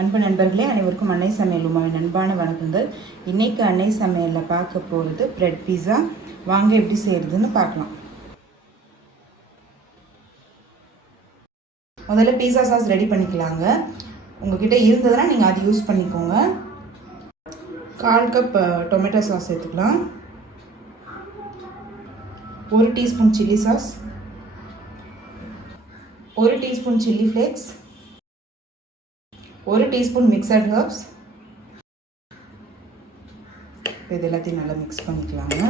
அன்பு நண்பர்களே, அனைவருக்கும் அன்னை சமையல் உமாவின் அன்பான வணக்கங்கள். இன்றைக்கி அன்னை சமையலில் பார்க்க போகிறது பிரெட் பீஸா. வாங்க எப்படி செய்கிறதுன்னு பார்க்கலாம். முதல்ல பீஸா சாஸ் ரெடி பண்ணிக்கலாங்க. உங்கள்கிட்ட இருந்ததுன்னா நீங்கள் அதை யூஸ் பண்ணிக்கோங்க. 1/4 கப் டொமேட்டோ சாஸ் சேர்த்துக்கலாம். 1 teaspoon chilli sauce, 1 teaspoon chilli flakes, 1 teaspoon mixed herbs. இது எல்லாத்தையும் நல்லா மிக்ஸ் பண்ணிக்கலாங்க.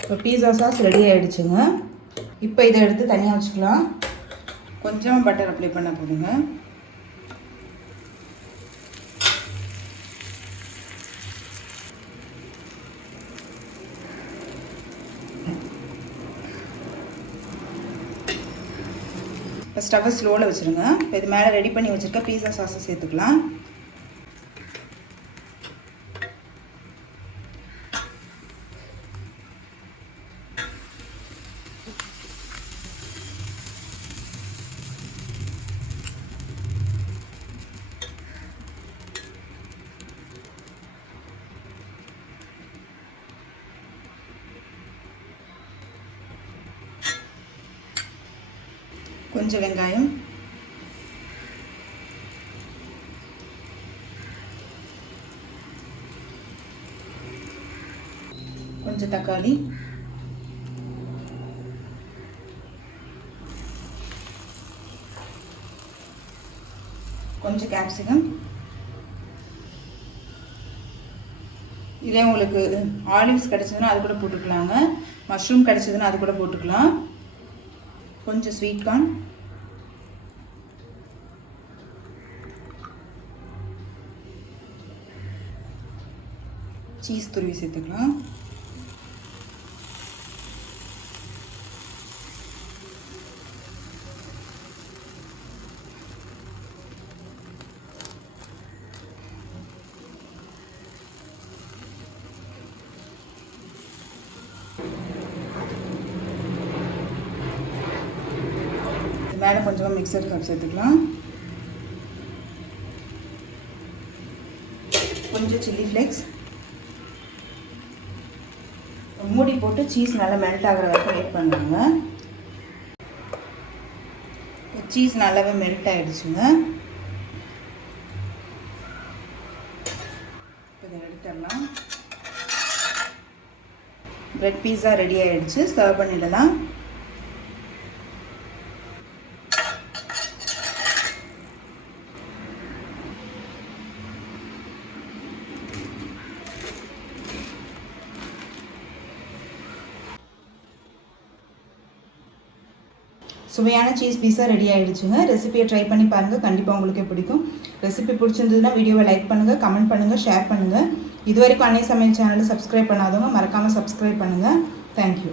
இப்போ பீஸா சாஸ் ரெடி ஆகிடுச்சுங்க. இப்போ இதை எடுத்து தனியாக வச்சுக்கலாம். கொஞ்சம் பட்டர் அப்ளை பண்ண போதுங்க. இப்போ ஸ்டவ்வை ஸ்லோவில் வச்சுருங்க. இப்போ இது மேலே ரெடி பண்ணி வச்சுருக்க பீஸா சாஸை சேர்த்துக்கலாம். கொஞ்சம் வெங்காயம், கொஞ்சம் தக்காளி, கொஞ்சம் கேப்சிகம். இதே உங்களுக்கு ஆலிவ்ஸ் கிடைச்சதுன்னா அது கூட போட்டுக்கலாங்க. மஷ்ரூம் கிடைச்சதுன்னா அது கூட போட்டுக்கலாம். கொஞ்சம் ஸ்வீட் கார்ன், சீஸ் துருவி சேர்த்துக்கலாம். மேலே கொஞ்சமாக மிக்சர் ஹர்ப்ஸ் சேர்த்துக்கலாம். கொஞ்சம் சில்லி ஃப்ளேக்ஸ். மூடி போட்டு சீஸ் நல்லா மெல்ட் ஆகிற வரைக்கும் வெயிட் பண்ணுங்க. சீஸ் நல்லாவே மெல்ட் ஆகிடுச்சுங்க. இதை எடுத்துடலாம். பிரெட் பீஸா ரெடி ஆகிடுச்சு. சர்வ் பண்ணிடலாம். சுவையான சீஸ் பீஸா ரெடி ஆகிடுச்சுங்க. ரெசிபியை ட்ரை பண்ணி பாருங்கள். கண்டிப்பாக உங்களுக்கே பிடிக்கும். ரெசிபி பிடிச்சிருந்ததுன்னா வீடியோவை லைக் பண்ணுங்கள், கமெண்ட் பண்ணுங்கள், ஷேர் பண்ணுங்கள். இது வரைக்கும் அன்னை சமையல் சேனலை சப்ஸ்கிரைப் பண்ணாதவங்க மறக்காமல் சப்ஸ்கிரைப் பண்ணுங்கள். தேங்க்யூ.